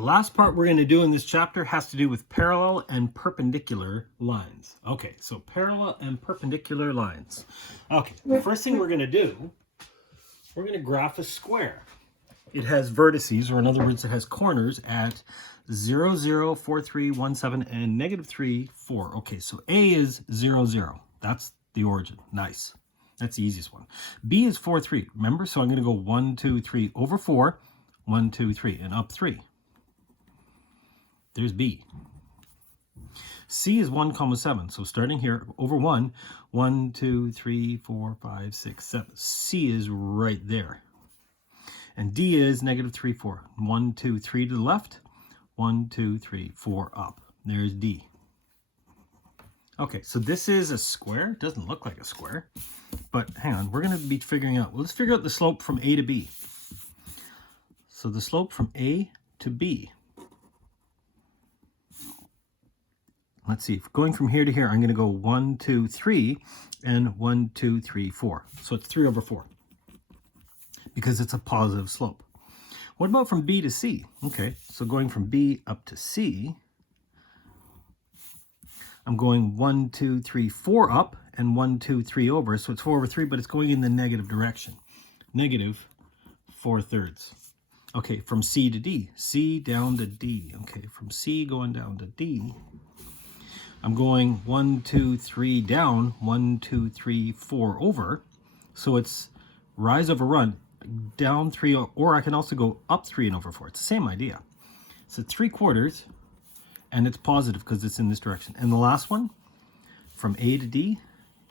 The last part we're going to do in this chapter has to do with parallel and perpendicular lines. Okay, so parallel and perpendicular lines. Okay, the first thing we're going to do, we're going to graph a square. It has vertices, or in other words, it has corners at 0, 0, 4, 3, 1, 7, and negative 3, 4. Okay, so A is 0, 0. That's the origin. Nice. That's the easiest one. B is 4, 3. Remember? So I'm going to go 1, 2, 3 over 4, 1, 2, 3, and up 3. There's B. C is 1, 7. So starting here over 1, 1, 2, 3, 4, 5, 6, 7. C is right there. And D is negative 3, 4. 1, 2, 3 to the left. 1, 2, 3, 4 up. There's D. Okay, so this is a square. It doesn't look like a square. But hang on, we're going to be figuring out. Let's figure out the slope from A to B. So the slope from A to B. Let's see, going from here to here, I'm going to go 1, 2, 3, and 1, 2, 3, 4. So it's 3 over 4 because it's a positive slope. What about from B to C? Okay, so going from B up to C, I'm going 1, 2, 3, 4 up and 1, 2, 3 over. So it's 4 over 3, but it's going in the negative direction. Negative 4/3. Okay, from C to D. C down to D. Okay, from C going down to D. I'm going 1, 2, 3 down, 1, 2, 3, 4 over. So it's rise over run, down 3, or I can also go up 3 and over 4. It's the same idea. So 3/4, and it's positive because it's in this direction. And the last one, from A to D,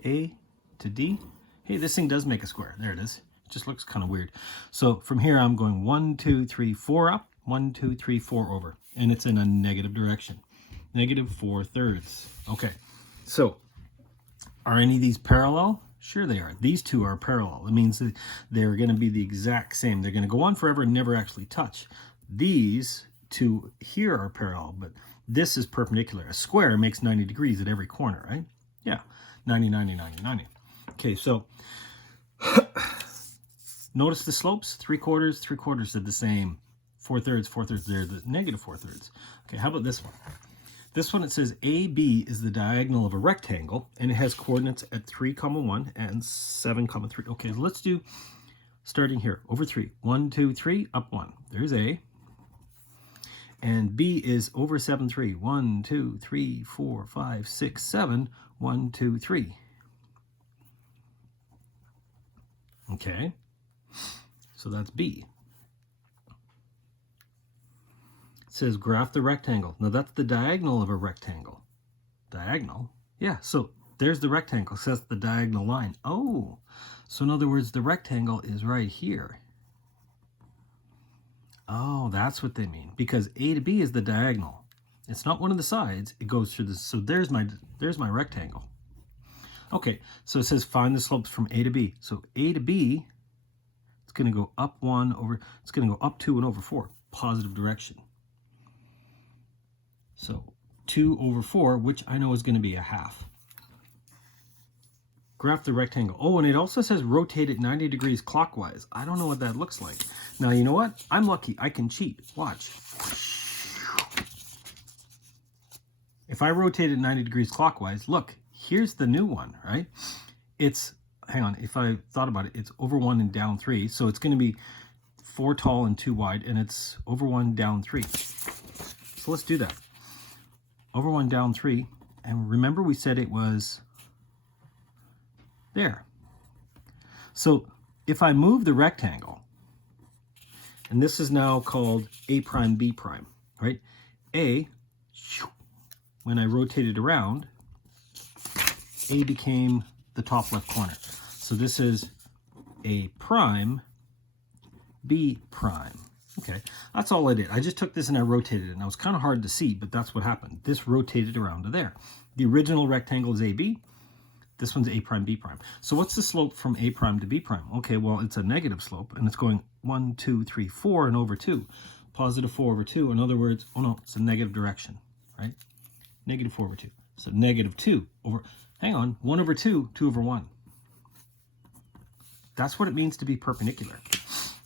A to D. Hey, this thing does make a square. There it is. It just looks kind of weird. So from here, I'm going 1, 2, 3, 4 up, 1, 2, 3, 4 over. And it's in a negative direction. Negative 4/3. Okay, so are any of these parallel? Sure they are. These two are parallel. It means that they're going to be the exact same. They're going to go on forever and never actually touch. These two here are parallel, but this is perpendicular. A square makes 90 degrees at every corner, right? Yeah, 90, 90, 90, 90. Okay, so notice the slopes. 3/4, 3/4 are the same. 4/3, 4/3, they're the negative 4/3. Okay, how about this one? This one, it says AB is the diagonal of a rectangle, and it has coordinates at 3, 1 and 7, 3. Okay, so let's do, starting here, over 3. 1, 2, 3, up 1. There's A. And B is over 7, 3. 1, 2, 3, 4, 5, 6, 7. 1, 2, 3. Okay, so that's B. Says graph the rectangle. Now that's the diagonal of a rectangle. Diagonal? Yeah, so there's the rectangle. It says the diagonal line. Oh, so in other words, the rectangle is right here. Oh, that's what they mean. Because A to B is the diagonal. It's not one of the sides. It goes through this. So there's my rectangle. Okay, so it says find the slopes from A to B. So A to B, it's going to go up 1 over, it's going to go up 2 and over 4. Positive direction. So 2 over 4, which I know is going to be a half. Graph the rectangle. Oh, and it also says rotate it 90 degrees clockwise. I don't know what that looks like. Now, you know what? I'm lucky. I can cheat. Watch. If I rotate it 90 degrees clockwise, look, here's the new one, right? It's, hang on, if I thought about it, it's over 1 and down 3. So it's going to be 4 tall and 2 wide, and it's over 1, down 3. So let's do that. Over 1, down 3, and remember we said it was there. So if I move the rectangle, and this is now called A prime, B prime, right? A, when I rotated around, A became the top left corner. So this is A prime, B prime. Okay, that's all I did. I just took this and I rotated it. And it was kind of hard to see, but that's what happened. This rotated around to there. The original rectangle is AB. This one's A prime, B prime. So what's the slope from A prime to B prime? Okay, well, it's a negative slope, and it's going 1, 2, 3, 4, and over 2. Positive 4 over 2. In other words, oh no, it's a negative direction, right? Negative 4 over 2. So negative 2 over, hang on, 1 over 2, 2 over 1. That's what it means to be perpendicular.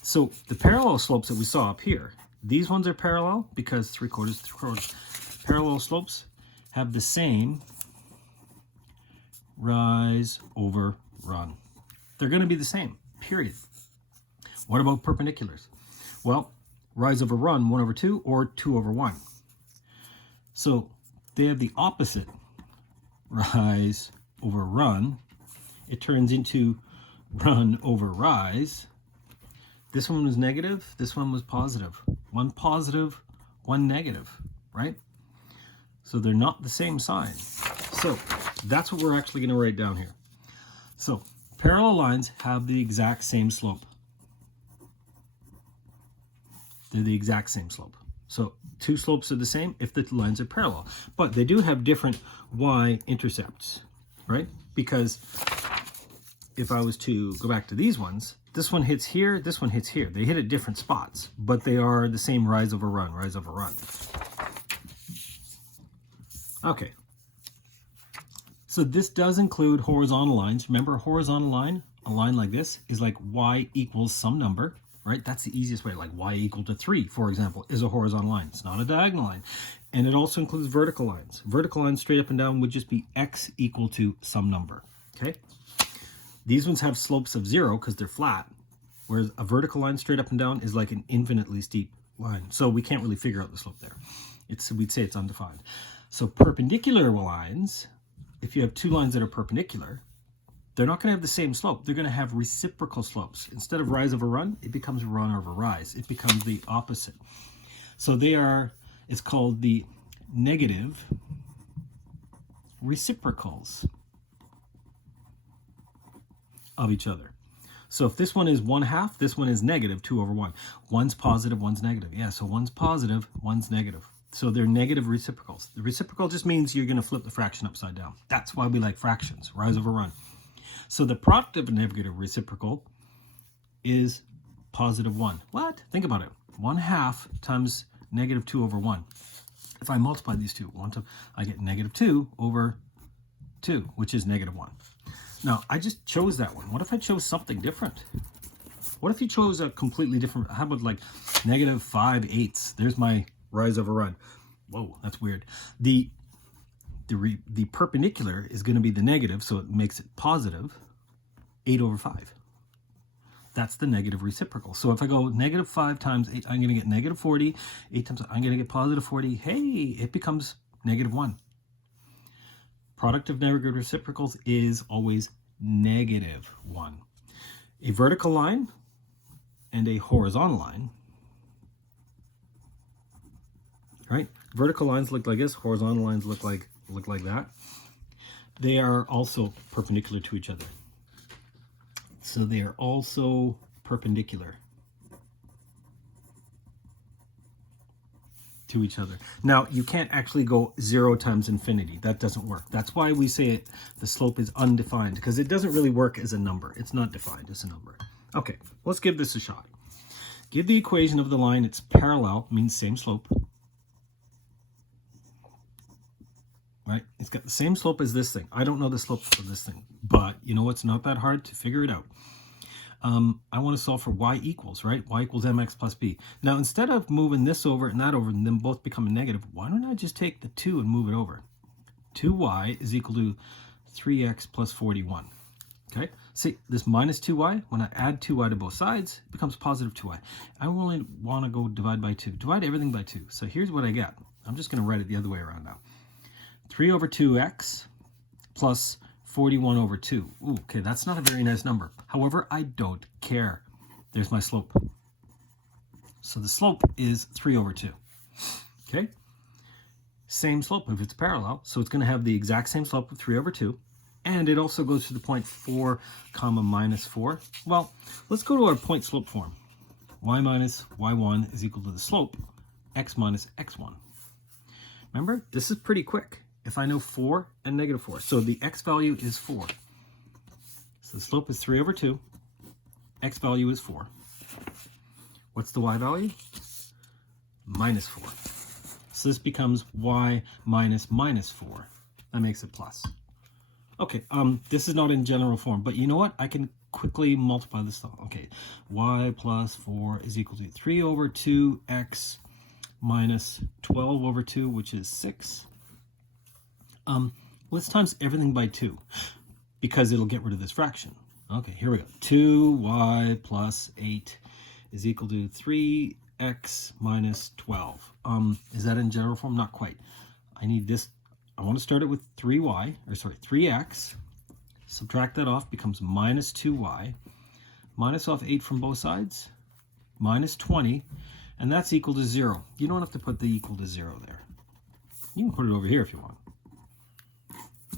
So the parallel slopes that we saw up here, these ones are parallel because 3/4, 3/4. Parallel slopes have the same rise over run. They're going to be the same, period. What about perpendiculars? Well, rise over run, 1/2 or 2/1. So they have the opposite rise over run. It turns into run over rise. This one was negative, this one was positive. One positive, one negative, right? So they're not the same sign. So that's what we're actually going to write down here. So parallel lines have the exact same slope. They're the exact same slope. So two slopes are the same if the lines are parallel. But they do have different y-intercepts, right? Because if I was to go back to these ones, this one hits here, this one hits here. They hit at different spots, but they are the same rise over run, rise over run. Okay. So this does include horizontal lines. Remember, a horizontal line, a line like this, is like y equals some number, right? That's the easiest way, like y equal to 3, for example, is a horizontal line. It's not a diagonal line. And it also includes vertical lines. Vertical lines straight up and down would just be x equal to some number, okay? These ones have slopes of 0 because they're flat, whereas a vertical line straight up and down is like an infinitely steep line. So we can't really figure out the slope there. We'd say it's undefined. So perpendicular lines, if you have two lines that are perpendicular, they're not going to have the same slope. They're going to have reciprocal slopes. Instead of rise over run, it becomes run over rise. It becomes the opposite. So they are, it's called the negative reciprocals of each other. So if this one is 1/2, this one is negative 2/1. One's positive, one's negative. Yeah, so one's positive, one's negative. So they're negative reciprocals. The reciprocal just means you're going to flip the fraction upside down. That's why we like fractions, rise over run. So the product of a negative reciprocal is +1. What? Think about it. 1/2 times negative 2/1. If I multiply these two, I get negative 2/2, which is -1. Now, I just chose that one. What if I chose something different? What if you chose a completely different, how about like -5/8? There's my rise over run. Whoa, that's weird. The perpendicular is going to be the negative, so it makes it positive 8/5. That's the negative reciprocal. So if I go -5 times 8, I'm going to get -40. 8 times, I'm going to get +40. Hey, it becomes -1. Product of negative reciprocals is always -1. A vertical line and a horizontal line, right? Vertical lines look like this, horizontal lines look like that. They are also perpendicular to each other. So they are also perpendicular to each other. Now, you can't actually go 0 times infinity. That doesn't work. That's why we say the slope is undefined, because it doesn't really work as a number. It's not defined as a number. Okay, let's give this a shot. Give the equation of the line. It's parallel, means same slope. Right? It's got the same slope as this thing. I don't know the slope for this thing, but you know what's not that hard to figure it out. I want to solve for y equals, right? Y equals mx plus b. Now, instead of moving this over and that over and them both becoming negative, why don't I just take the 2 and move it over? 2y is equal to 3x plus 41. Okay? See, this minus 2y, when I add 2y to both sides, it becomes positive 2y. I only want to go divide by 2. Divide everything by 2. So here's what I get. I'm just going to write it the other way around now. 3/2x plus 41/2. Ooh, okay, that's not a very nice number. However, I don't care. There's my slope. So the slope is 3/2. Okay? Same slope if it's parallel. So it's going to have the exact same slope of 3/2. And it also goes to the point 4, -4. Well, let's go to our point slope form. Y minus y1 is equal to the slope, x minus x1. Remember, this is pretty quick. If I know 4 and -4. So the x value is 4. So the slope is 3/2. X value is 4. What's the y value? -4. So this becomes y minus -4. That makes it plus. Okay, this is not in general form, but you know what? I can quickly multiply this stuff. Okay, y plus 4 is equal to 3 over 2x minus 12 over 2, which is 6. Let's times everything by 2 because it'll get rid of this fraction. Okay, here we go. 2y plus 8 is equal to 3x minus 12. Is that in general form? Not quite. I need this. I want to start it with 3x. Subtract that off, becomes minus 2y. Minus off 8 from both sides, minus 20, and that's equal to 0. You don't have to put the equal to 0 there. You can put it over here if you want.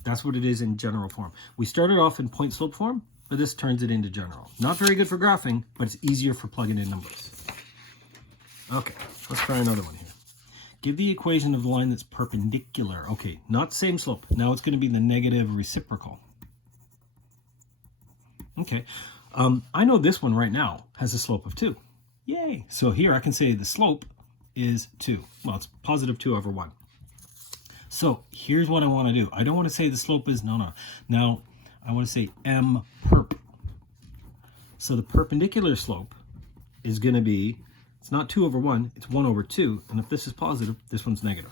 That's what it is in general form. We started off in point slope form, but this turns it into general. Not very good for graphing, but it's easier for plugging in numbers. Okay, let's try another one here. Give the equation of the line that's perpendicular. Okay, not same slope. Now it's going to be the negative reciprocal. Okay, I know this one right now has a slope of 2. Yay! So here I can say the slope is 2. Well, it's positive 2 over 1. So here's what I want to do. I don't want to say the slope is, no. Now I want to say m perp. So the perpendicular slope is going to be, it's not 2 over 1, it's 1 over 2. And if this is positive, this one's negative,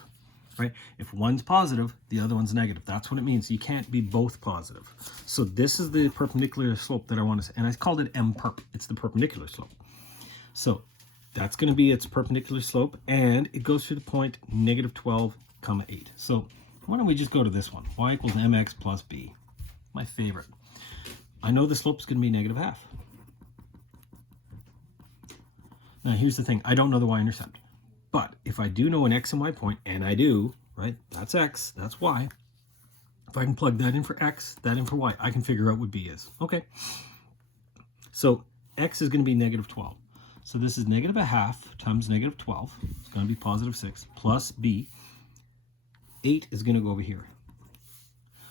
right? If one's positive, the other one's negative. That's what it means. You can't be both positive. So this is the perpendicular slope that I want to say. And I called it m perp. It's the perpendicular slope. So that's going to be its perpendicular slope. And it goes through the point negative 12, 8. So why don't we just go to this one? Y equals mx plus b. My favorite. I know the slope is going to be negative half. Now here's the thing. I don't know the y-intercept. But if I do know an x and y point, and I do, right? That's x, that's y. If I can plug that in for x, that in for y, I can figure out what b is. Okay. So x is going to be negative 12. So this is negative a half times negative 12. It's going to be positive 6 plus b. 8 is going to go over here.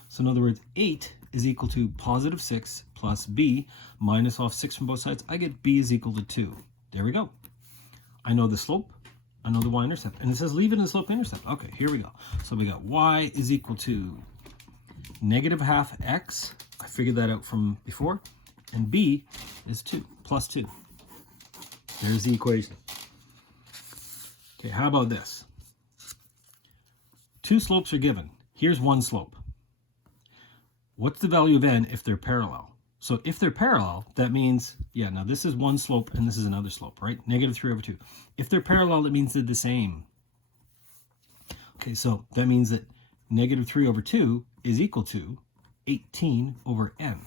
So in other words, 8 is equal to positive 6 plus b minus off 6 from both sides. I get b is equal to 2. There we go. I know the slope. I know the y-intercept. And it says leave it in the slope-intercept. Okay, here we go. So we got y is equal to negative half x. I figured that out from before. And b is 2, plus 2. There's the equation. Okay, how about this? Two slopes are given. Here's one slope. What's the value of n if they're parallel? So if they're parallel, that means, yeah, now this is one slope and this is another slope, right? Negative 3 over 2. If they're parallel, it means they're the same. Okay, so that means that negative 3 over 2 is equal to 18 over n.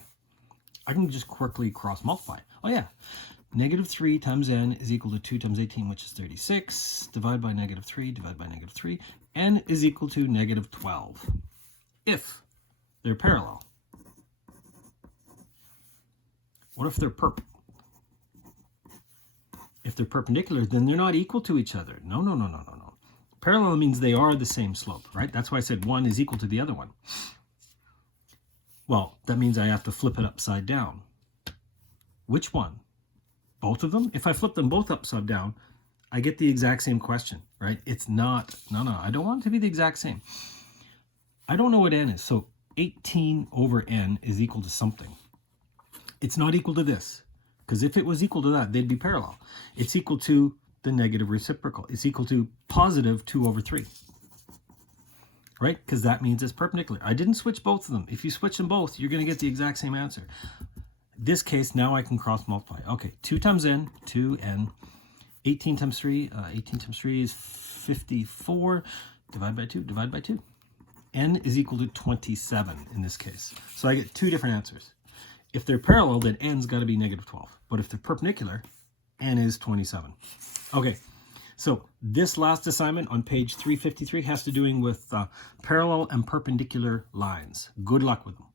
I can just quickly cross multiply. Oh yeah, negative 3 times n is equal to 2 times 18, which is 36. Divide by negative 3, divide by negative 3. N is equal to negative 12. If they're parallel. What if they're perp? If they're perpendicular, then they're not equal to each other. No. Parallel means they are the same slope, right? That's why I said one is equal to the other one. Well, that means I have to flip it upside down. Which one? Both of them? If I flip them both upside down, I get the exact same question, right? It's not, no, I don't want it to be the exact same. I don't know what n is, so 18 over n is equal to something. It's not equal to this, because if it was equal to that, they'd be parallel. It's equal to the negative reciprocal. It's equal to positive 2 over 3, right? Because that means it's perpendicular. I didn't switch both of them. If you switch them both, you're going to get the exact same answer. This case, now I can cross multiply. Okay, 2 times n, 2n. 18 times 3 is 54. Divide by 2, divide by 2. N is equal to 27 in this case. So I get two different answers. If they're parallel, then n's got to be negative 12. But if they're perpendicular, n is 27. Okay, so this last assignment on page 353 has to do with parallel and perpendicular lines. Good luck with them.